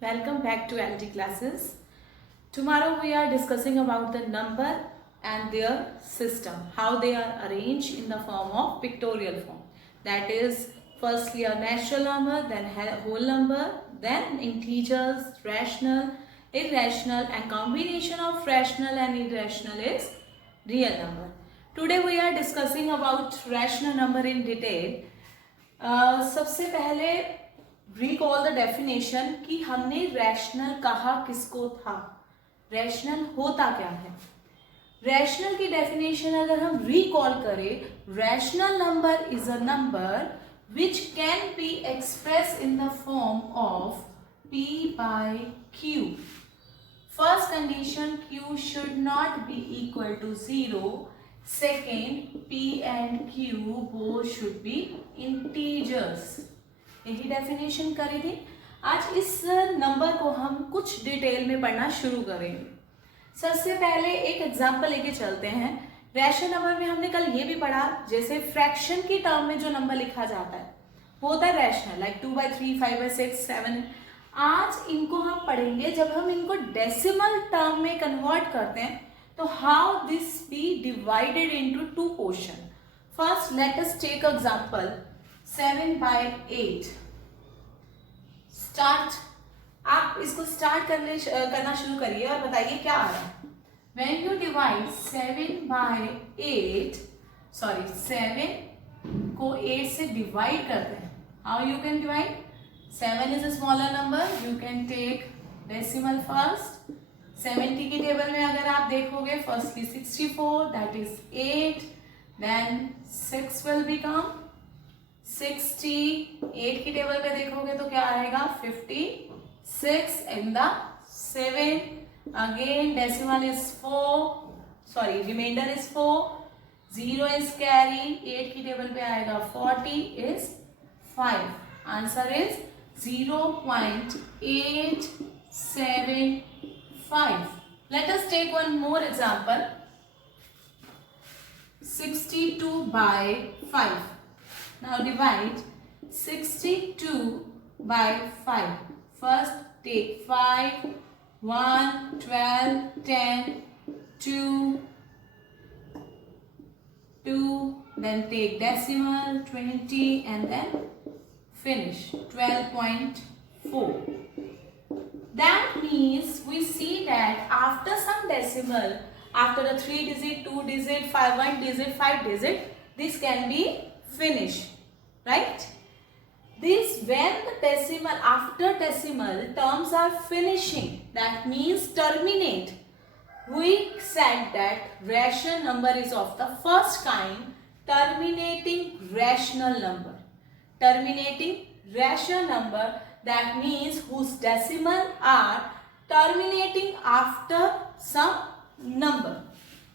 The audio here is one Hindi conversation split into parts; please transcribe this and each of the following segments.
Welcome back to LT classes. Tomorrow we are discussing about the number and their system, how they are arranged in the form of pictorial form. That is, firstly a natural number, then whole number, then integers, rational, irrational, and combination of rational and irrational is real number. Today we are discussing about rational number in detail. सबसे पहले रिकॉल द डेफिनेशन कि हमने रैशनल कहा किसको था, रैशनल होता क्या है। रैशनल की डेफिनेशन अगर हम रिकॉल करें, rational number is a number which can be express in the form of p by q. First condition, q should not be equal to 0. Second, p and q both should be integers. यही डेफिनेशन करी थी। आज इस नंबर को हम कुछ डिटेल में पढ़ना शुरू करेंगे। सबसे पहले एक एग्जांपल लेके चलते हैं। रैशनल नंबर में हमने कल ये भी पढ़ा, जैसे फ्रैक्शन की टर्म में जो नंबर लिखा जाता है वो होता है रैशनल, लाइक 2/3, 5/6, 7। आज इनको हम पढ़ेंगे जब हम इनको डेसिमल टर्म में कन्वर्ट करते हैं तो how this be divided into two portion. First let us take example 7/8। Start, आप इसको स्टार्ट करना शुरू करिए और बताइए क्या आ रहा है। When you divide 7/8, 7 को 8 से डिवाइड करते हैं, how you can divide? 7 is a smaller number, you can take decimal first. 70 की टेबल में अगर आप देखोगे, firstly 64, that is 8, then 6 will become 60. 8 की टेबल पे देखोगे तो क्या आएगा 56 in the 7. Again decimal is 4, remainder is 4. 0 is carry. 8 की टेबल पे आएगा 40 is 5. Answer is 0.875. Let us take one more example. 62/5. Now divide 62/5. First take 5, 1, 12, 10, 2, then take decimal 20 and then finish 12.4. That means we see that after some decimal, after the 3 digit, 2 digit, 1 digit, 5 digit, this can be finished, right? This when the decimal, after decimal terms are finishing, that means terminate. We said that rational number is of the first kind, terminating rational number. Terminating rational number, that means whose decimal are terminating after some number,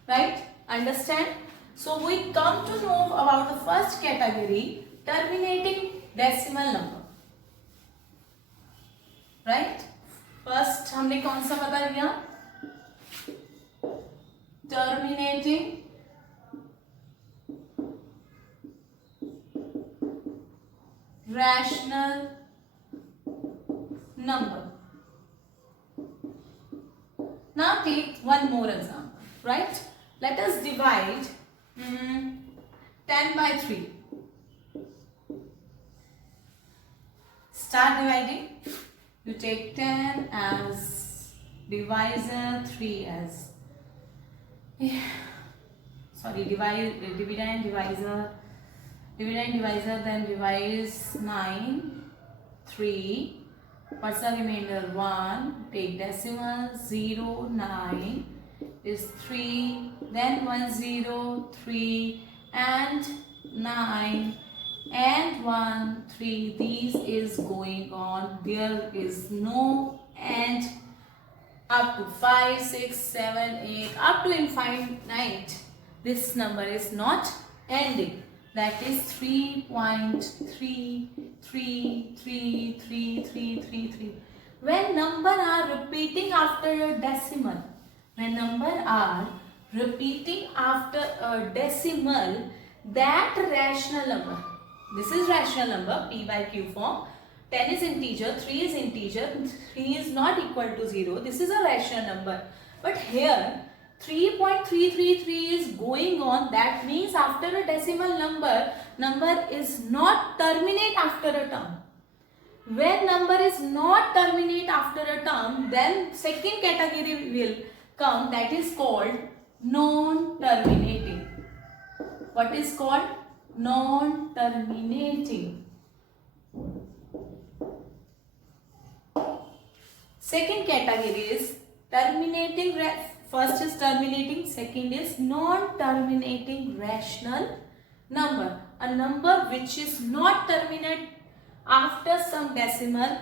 right? Understand? So we come to know about the first category, terminating decimal number, right? First हमने कौन सा बता दिया? Terminating rational number. Now take one more example, right? Let us divide 10/3. Start dividing. You take 10 as divisor, 3 as dividend, divisor, then divise 9, 3. What's the remainder? 1. Take decimal, 0, 9 is 3, then 1, 0, 3 and 9 and 1, 3. These is going on. There is no end. Up to 5, 6, 7, 8, up to infinite. This number is not ending. That is 3.3333333. When number are repeating after your decimal, that rational number, this is rational number p by q form, 10 is integer, 3 is integer, 3 is not equal to 0. This is a rational number. But here 3.333 is going on. That means after a decimal number is not terminate after a term. When number is not terminate after a term, then second category will come, that is called non-terminating. What is called? Non-terminating. Second category is terminating. First is terminating, second is non-terminating rational number. A number which is not terminate after some decimal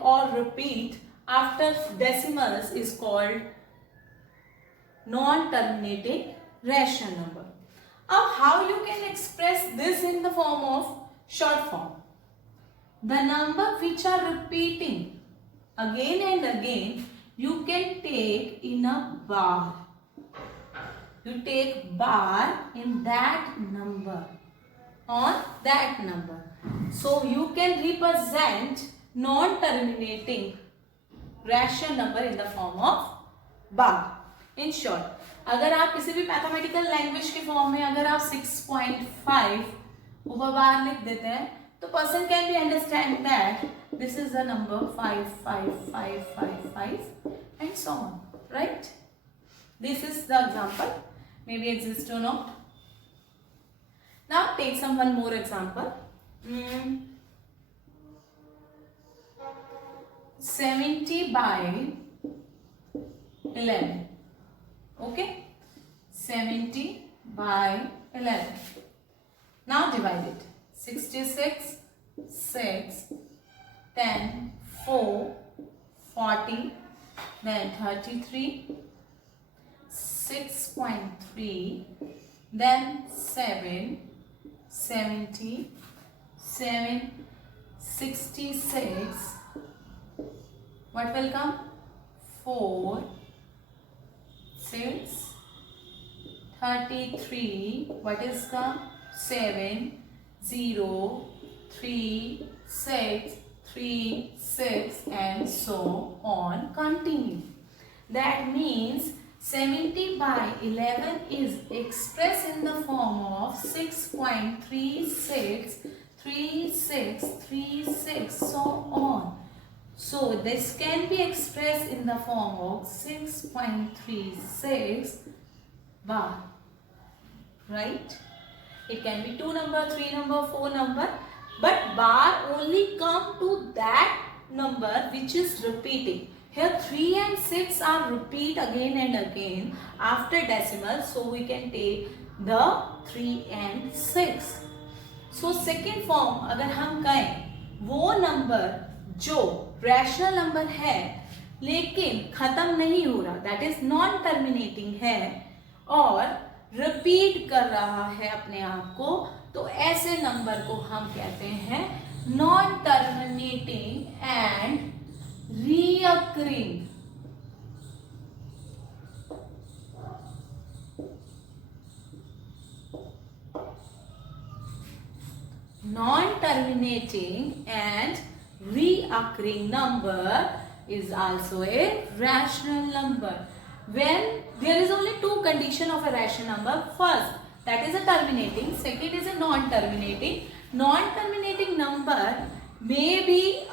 or repeat after decimals is called non-terminating rational number. Now how you can express this in the form of short form? The number which are repeating again and again, you can take in a bar. You take bar in that number, on that number. So you can represent non-terminating rational number in the form of bar. In short, अगर आप किसी भी मैथमेटिकल लैंग्वेज के फॉर्म में अगर आप 6.5 ऊपर बार लिख देते हैं, तो person can be understand that this is the number 55555 and so on, right? This is the example, maybe exist or not. Now take one more example. 70 by 11. Okay, 70 by 11. Now divide it. 66, 6, 10, 4, 40, then 33, 6.3, then 7, 70, 7, 66. What will come? 4, 6, 33. What is come? 7, 0, 3, 6, 3, 6 and so on. Continue. That means 70 by 11 is expressed in the form of 6.363636 so on. So this can be expressed in the form of 6.36 bar, right? It can be 2 number, 3 number, 4 number, but bar only come to that number which is repeating. Here 3 and 6 are repeat again and again after decimal, so we can take the 3 and 6. So second form अगर हम कहें, वो नंबर जो रैशनल नंबर है लेकिन खत्म नहीं हो रहा, दैट इज नॉन टर्मिनेटिंग है और रिपीट कर रहा है अपने आप को, तो ऐसे नंबर को हम कहते हैं non terminating and recurring. Non-terminating and reoccurring number is also a rational number. When there is only two condition of a rational number. First, that is a terminating. Second is a non-terminating. Non-terminating number may be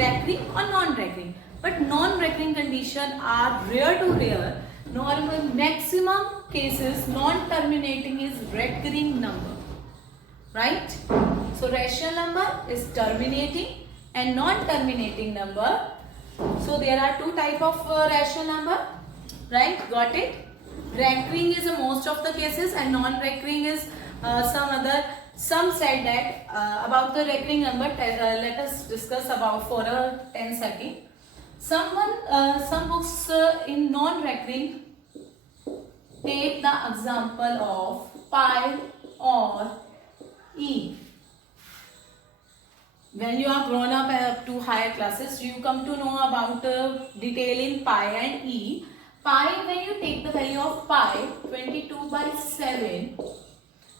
recurring or non-recurring. But non-recurring condition are rare to rare. Normal maximum cases non-terminating is recurring number. Right? So rational number is terminating and non-terminating number. So there are two type of rational number. Right? Got it? Recurring is most of the cases and non-recurring is some other. Some said that about the recurring number. Let us discuss about for a 10 second. Some books in non-recurring take the example of pi or e. When you are grown up to higher classes, you come to know about detail in pi and e. Pi, when you take the value of pi 22/7,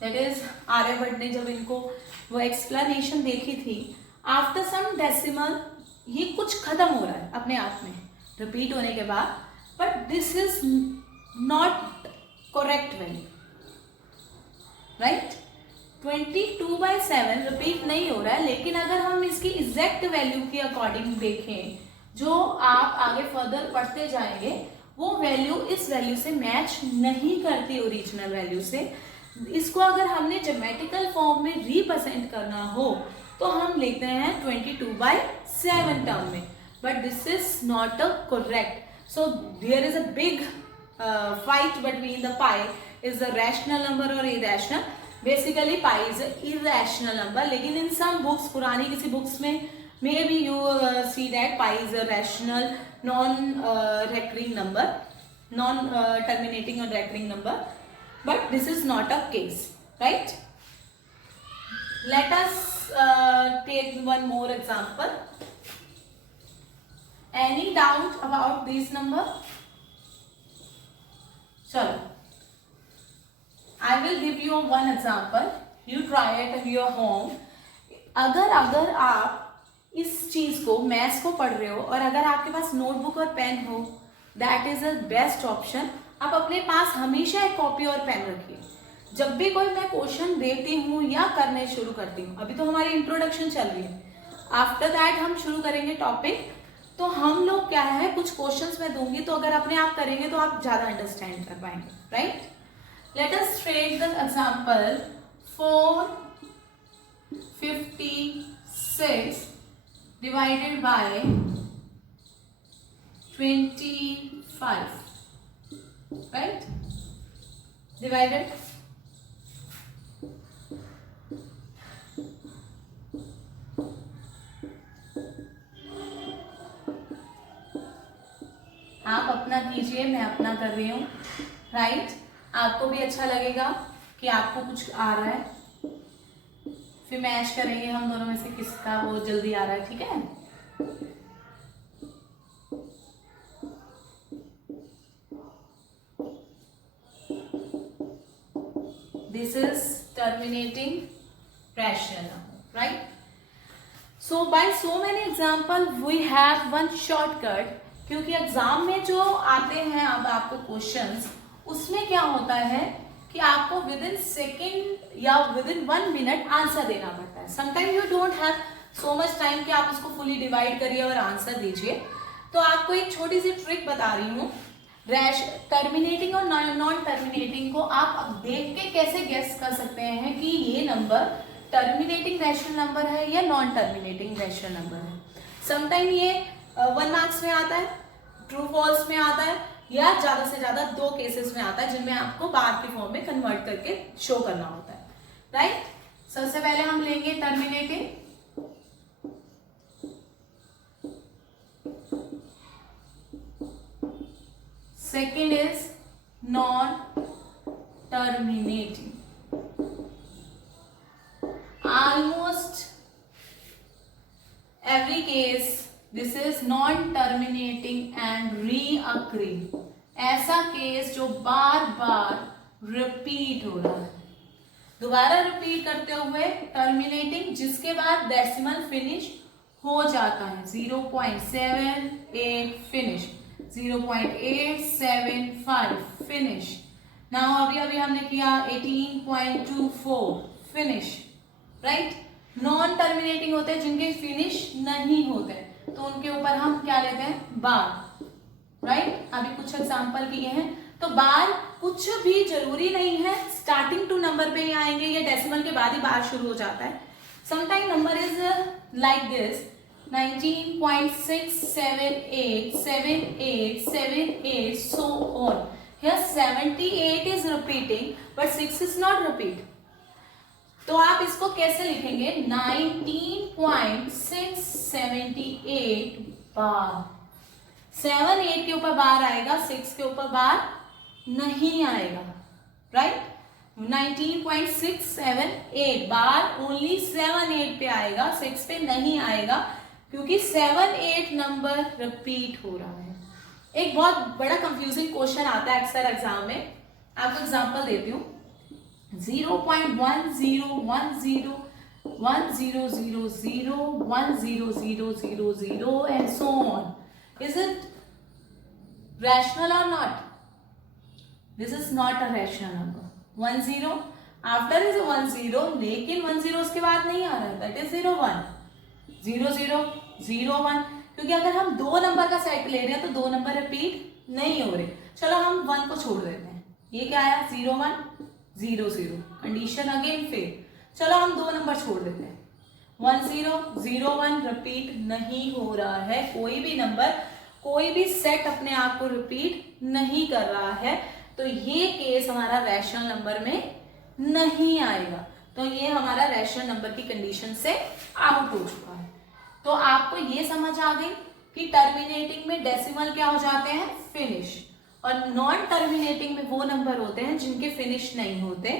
that is Aryabhata ने जब इनको वो एक्सप्लेनेशन देखी थी, आफ्टर सम डेसिमल ये कुछ खत्म हो रहा है अपने आप में रिपीट होने के बाद, but this is not correct value, right. 22/7 repeat नहीं हो रहा है, लेकिन अगर हम इसकी एग्जैक्ट वैल्यू के अकॉर्डिंग देखें, जो आप आगे फर्दर पढ़ते जाएंगे, वो वैल्यू इस वैल्यू से मैच नहीं करती ओरिजिनल वैल्यू से। इसको अगर हमने ज्योमेट्रिकल फॉर्म में रिप्रेजेंट करना हो तो हम लिखते हैं 22/7 टर्म में, but this is not a correct. So there is a big fight between the pi is the rational number और irrational. Basically pi is a irrational number, लेकिन इन सम बुक्स, पुरानी किसी बुक्स में may be you see that pi is a rational non-recurring number, non-terminating or recurring number, but this is not a case, right? Let us take one more example. Any doubt about this number? Chalo, I will give you one example. You try it at your home. अगर आप इस चीज को, मैथ्स को पढ़ रहे हो और अगर आपके पास नोटबुक और पेन हो, that is a best option. आप अपने पास हमेशा एक कॉपी और पेन रखिए। जब भी कोई मैं क्वेश्चन देती हूँ या करने शुरू करती हूँ, अभी तो हमारी इंट्रोडक्शन चल रही है, आफ्टर दैट हम शुरू करेंगे टॉपिक, तो हम लोग क्या है, कुछ क्वेश्चंस मैं दूंगी, तो अगर अपने आप करेंगे तो आप ज्यादा अंडरस्टैंड कर पाएंगे, right. Let us take the example 456 divided by 25, right? Divided आप अपना कीजिए, मैं अपना कर रही हूँ, राइट। आपको भी अच्छा लगेगा कि आपको कुछ आ रहा है, फिर मैच करेंगे हम दोनों में से किसका वो जल्दी आ रहा है, ठीक है। This is terminating rational number, right. So by so many example we have one shortcut, क्योंकि एग्जाम में जो आते हैं अब आपको क्वेश्चंस, उसमें क्या होता है कि आपको विद इन सेकेंड या विद इन 1 मिनट आंसर देना पड़ता है। Sometime you don't have so much time कि आप उसको फुली डिवाइड करिए और आंसर दीजिए। तो आपको एक छोटी सी ट्रिक बता रही हूँ, टर्मिनेटिंग और नॉन टर्मिनेटिंग को आप देख के कैसे गेस कर सकते हैं कि ये नंबर टर्मिनेटिंग रैशनल नंबर है या नॉन टर्मिनेटिंग रैशनल नंबर है। समटाइम ये 1 मार्क्स में आता है, ट्रू फॉल्स में आता है, या ज्यादा से ज्यादा 2 केसेस में आता है जिनमें आपको बार के फॉर्म में कन्वर्ट करके शो करना होता है, राइट। सबसे पहले हम लेंगे terminating, second is non terminating. Almost every case this is non terminating and recurring, ऐसा केस जो बार बार रिपीट हो रहा है, दोबारा रिपीट करते हुए टर्मिनेटिंग, जिसके बाद डेसिमल फिनिश हो जाता है 0.78 फिनिश, 0.875 फिनिश। नाउ अभी हमने किया 18.24 फिनिश, राइट। नॉन टर्मिनेटिंग होते हैं जिनके फिनिश नहीं होते, तो उनके ऊपर हम क्या लेते हैं, बार, राइट। अभी कुछ एग्जांपल किए हैं, तो बार कुछ भी जरूरी नहीं है स्टार्टिंग टू नंबर पे ही आएंगे, या डेसिमल के बाद ही बार शुरू हो जाता है। Sometime number is like this 19.6787878 so on. Here 78 is repeating but 6 is not repeat. तो आप इसको कैसे लिखेंगे, 19.678 बार, 7 8 के ऊपर बार आएगा, 6 के ऊपर बार नहीं आएगा, राइट। 19.678 बार ओनली 7 8 पे आएगा, 6 पे नहीं आएगा, क्योंकि 7 8 नंबर रिपीट हो रहा है। एक बहुत बड़ा कंफ्यूजिंग क्वेश्चन आता है अक्सर एग्जाम में, आपको एग्जांपल देती हूँ। 0.1010 1 0 0 0 1 0 0 0 0 and so on. Is it rational or not? This is not a rational number. 1 0 after is a 1 0, लेकिन 1 0 उसके बाद नहीं आ रहा है, that is 0 1 0 0 0 1, क्योंकि अगर हम दो नंबर का सेट ले रहे हैं तो दो नंबर रिपीट नहीं हो रहे. चलो हम 1 को छोड़ देते हैं. ये क्या आया 0 1 0 0, कंडीशन अगेन फेल. चलो हम दो नंबर छोड़ देते हैं. 1 0 0 1 रिपीट नहीं हो रहा है. कोई भी नंबर, कोई भी सेट अपने आप को रिपीट नहीं कर रहा है, तो ये केस हमारा रैशनल नंबर में नहीं आएगा. तो ये हमारा रैशनल नंबर की कंडीशन से आउट हो चुका है. तो आपको ये समझ आ गई कि टर्मिनेटिंग में डेसिमल क्या हो जाते हैं, फिनिश, और नॉन टर्मिनेटिंग में वो नंबर होते हैं जिनके फिनिश नहीं होते.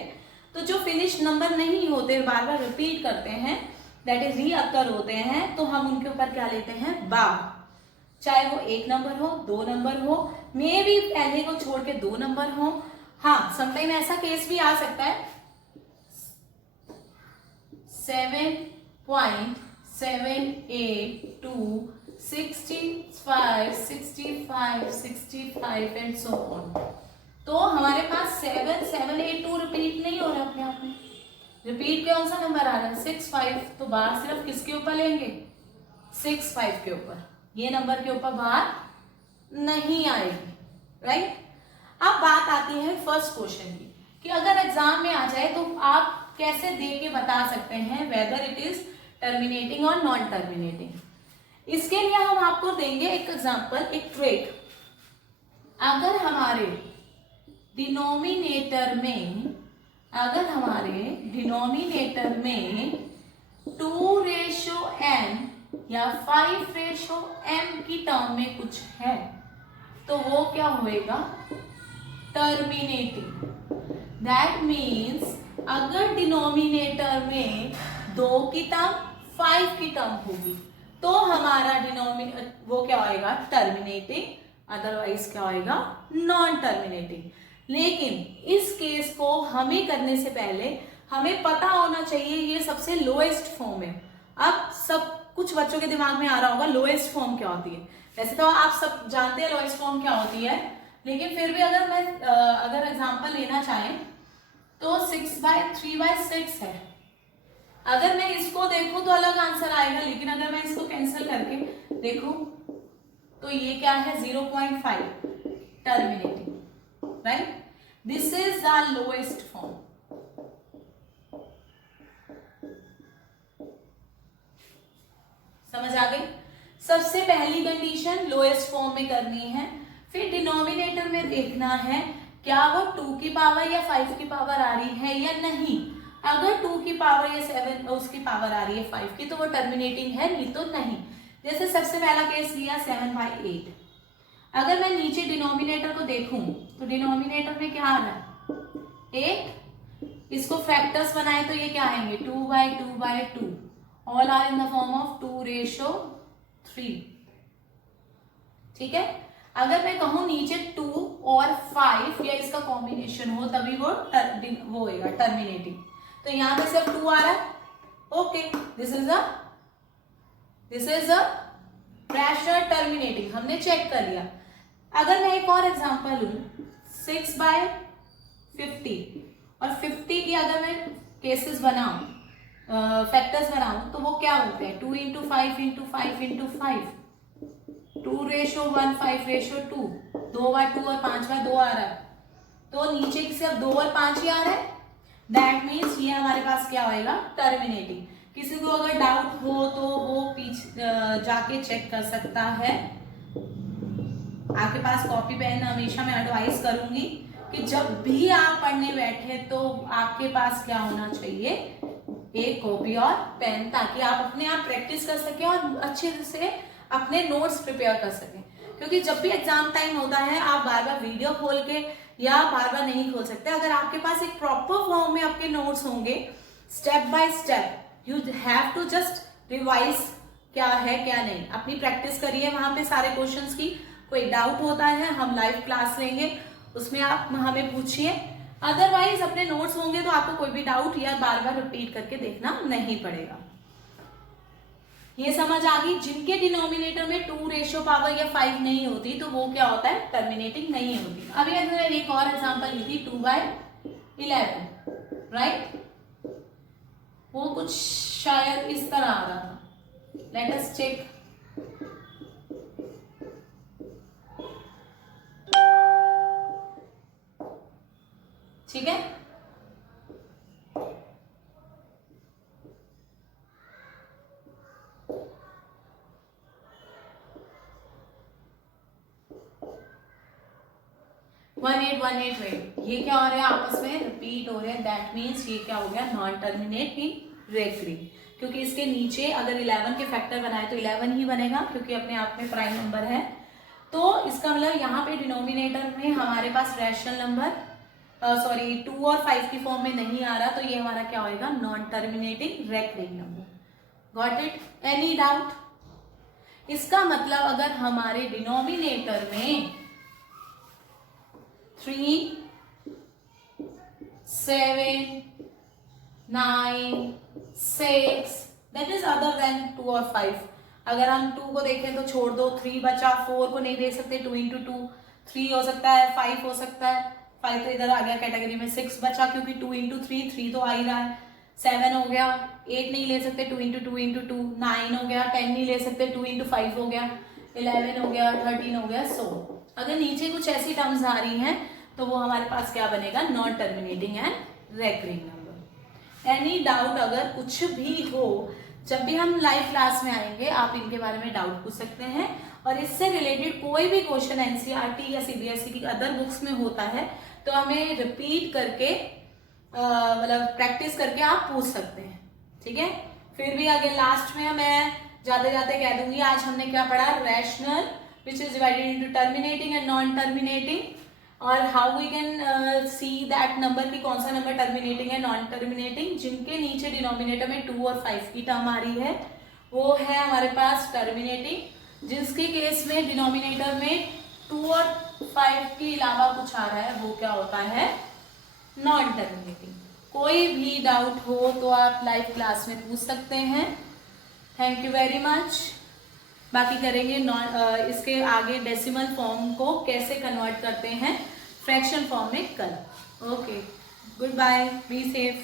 तो जो फिनिश नंबर नहीं होते, बार बार रिपीट करते हैं, दैट इज रीअकर होते हैं, तो हम उनके ऊपर क्या लेते हैं, बार. चाहे वो एक नंबर हो, दो नंबर हो, मे भी पहले को छोड़ के दो नंबर हो. हाँ, समटाइम ऐसा केस भी आ सकता है 7.782 65 65 65 एंड सो ऑन. तो हमारे पास 7.782 रिपीट नहीं हो रहा अपने आप में. रिपीट कौन सा नंबर आ रहा है, 65. तो बार सिर्फ किसके ऊपर लेंगे, 65 के ऊपर. ये नंबर के ऊपर बार नहीं आएगी. राइट. अब बात आती है फर्स्ट क्वेश्चन की, कि अगर एग्जाम में आ जाए तो आप कैसे दे के बता सकते हैं वेदर इट इज टर्मिनेटिंग और नॉन टर्मिनेटिंग. इसके लिए हम आपको देंगे एक एग्जांपल, एक ट्रिक. अगर हमारे डिनोमिनेटर में 2:n या 5:m की टर्म में कुछ है, तो वो क्या होएगा, टर्मिनेटिंग. दैट मीन्स अगर डिनोमिनेटर में 2 की टर्म 5 की टर्म होगी तो हमारा वो क्या होएगा, टर्मिनेटिंग. अदरवाइज क्या होएगा, नॉन टर्मिनेटिंग. लेकिन इस केस को हमें करने से पहले हमें पता होना चाहिए ये सबसे लोएस्ट फॉर्म है. अब सब कुछ बच्चों के दिमाग में आ रहा होगा लोएस्ट फॉर्म क्या होती है. वैसे तो आप सब जानते हैं लोएस्ट फॉर्म क्या होती है, लेकिन फिर भी अगर एग्जांपल लेना चाहें तो 6/3/6 है. अगर मैं इसको देखूं तो अलग आंसर आएगा, लेकिन अगर मैं इसको कैंसिल करके देखूं तो ये क्या है, 0.5 terminating. Right. This is the lowest form. समझ आ गई. सबसे पहली कंडीशन लोएस्ट फॉर्म में करनी है. फिर डिनोमिनेटर में देखना है क्या वो 2 की पावर या 5 की पावर आ रही है या नहीं. अगर 2 की पावर या 7 उसकी पावर आ रही है 5 की, तो वो टर्मिनेटिंग है, नहीं तो नहीं. जैसे सबसे पहला केस लिया 7/8. अगर मैं नीचे डिनोमिनेटर को देखूं तो डिनोमिनेटर में क्या आ रहा है, 8. इसको फैक्टर्स बनाए तो ये क्या आएंगे, 2/2/2. All are in the form of 2:3. ठीक है. अगर मैं कहूं नीचे 2 और 5 या इसका कॉम्बिनेशन हो तभी वो होएगा टर्मिनेटिंग. तो यहां पे सिर्फ 2 आ रहा है. Okay, this is a rational terminating. हमने चेक कर लिया. अगर मैं एक और एग्जांपल लूं 6/50 और 50 की अगर मैं केसेस बनाऊं, फैक्टर्स बनाऊं, तो वो क्या होते हैं, 2 × 5 × 5 × 5, 2:1 5:2. 2/2 और 5/2 आ रहा है. तो नीचे की सिर्फ 2 और 5 ही आ रहा है. दैट मीन्स ये हमारे पास क्या होएगा, टर्मिनेटिंग. किसी को अगर डाउट हो तो वो पीछे जाके चेक कर सकता है. आपके पास कॉपी पेन हमेशा मैं एडवाइस करूंगी कि जब भी आप पढ़ने बैठे तो आपके पास क्या होना चाहिए, एक कॉपी और पेन, ताकि आप अपने आप प्रैक्टिस कर सकें और अच्छे से अपने नोट्स प्रिपेयर कर सकें. क्योंकि जब भी एग्जाम टाइम होता है आप बार बार वीडियो खोल के या बार बार नहीं खोल सकते. अगर आपके पास एक प्रॉपर फॉर्म में आपके नोट्स होंगे, step by step you have to just revise क्या है क्या नहीं. अपनी प्रैक्टिस करिए वहां पे सारे क्वेश्चंस की. कोई डाउट होता है हम लाइव क्लास लेंगे, उसमें आप हमें पूछिए. अदरवाइज अपने नोट्स होंगे तो आपको कोई भी डाउट या बार बार रिपीट करके देखना नहीं पड़ेगा। ये समझ आ गई। जिनके डिनोमिनेटर में 2 या 5 नहीं होती तो वो क्या होता है, टर्मिनेटिंग नहीं होती। अभी अगर एक और एग्जांपल ली थी 2/11, राइट, वो कुछ शायद इस तरह आ रहा था। Let us check. ठीक है, वन एट ये क्या हो रहा है, आपस में रिपीट हो रहे हैं। दैट मीन्स ये क्या हो गया, नॉन टर्मिनेटिंग रेकरिंग, क्योंकि इसके नीचे अगर 11 के फैक्टर बनाए तो 11 ही बनेगा, क्योंकि अपने आप में प्राइम नंबर है। तो इसका मतलब यहाँ पे डिनोमिनेटर में हमारे पास रैशनल नंबर 2 और 5 की फॉर्म में नहीं आ रहा, तो ये हमारा क्या होएगा, non terminating recurring number. Got it? Any doubt? इसका मतलब अगर हमारे डिनोमिनेटर में 3, 7, 9, 6 दैट इज अदर देन 2 और 5। अगर हम 2 को देखें तो छोड़ दो, 3 बचा, 4 को नहीं दे सकते, 2 इंटू 2 3 हो सकता है, 5 हो सकता है, 5 तो इधर आ गया कैटेगरी में, 6 बचा क्योंकि 2 इंटू 3 तो आ ही रहा है, 7 हो गया, 8 नहीं ले सकते, 2 इंटू 2 इंटू 2, 9 हो गया, 10 नहीं ले सकते, 2 इंटू 5 हो गया, 11 हो गया, 13 हो गया, सो अगर नीचे कुछ ऐसी टर्म्स आ रही हैं तो वो हमारे पास क्या बनेगा, non terminating and recurring number. Any doubt अगर कुछ भी हो, जब भी हम लाइव क्लास में आएंगे आप इनके बारे में डाउट पूछ सकते हैं, और इससे रिलेटेड कोई भी क्वेश्चन एनसीईआरटी या सीबीएसई की अदर बुक्स में होता है तो हमें रिपीट करके मतलब प्रैक्टिस करके आप पूछ सकते हैं। ठीक है, फिर भी आगे लास्ट में मैं जाते जाते कह दूंगी आज हमने क्या पढ़ा, rational which is divided into terminating and non terminating, और how we can see that number की कौन सा नंबर टर्मिनेटिंग है नॉन टर्मिनेटिंग। जिनके नीचे डिनोमिनेटर में 2 और 5 की टर्म आ रही है वो है हमारे पास टर्मिनेटिंग। जिसके केस में डिनोमिनेटर में 2 और 5 के अलावा कुछ आ रहा है वो क्या होता है, नॉन टर्मिनेटिंग। कोई भी डाउट हो तो आप लाइव क्लास में पूछ सकते हैं। Thank you very much. बाकी करेंगे इसके आगे डेसिमल फॉर्म को कैसे कन्वर्ट करते हैं फ्रैक्शन फॉर्म में कल। Okay, goodbye, be safe.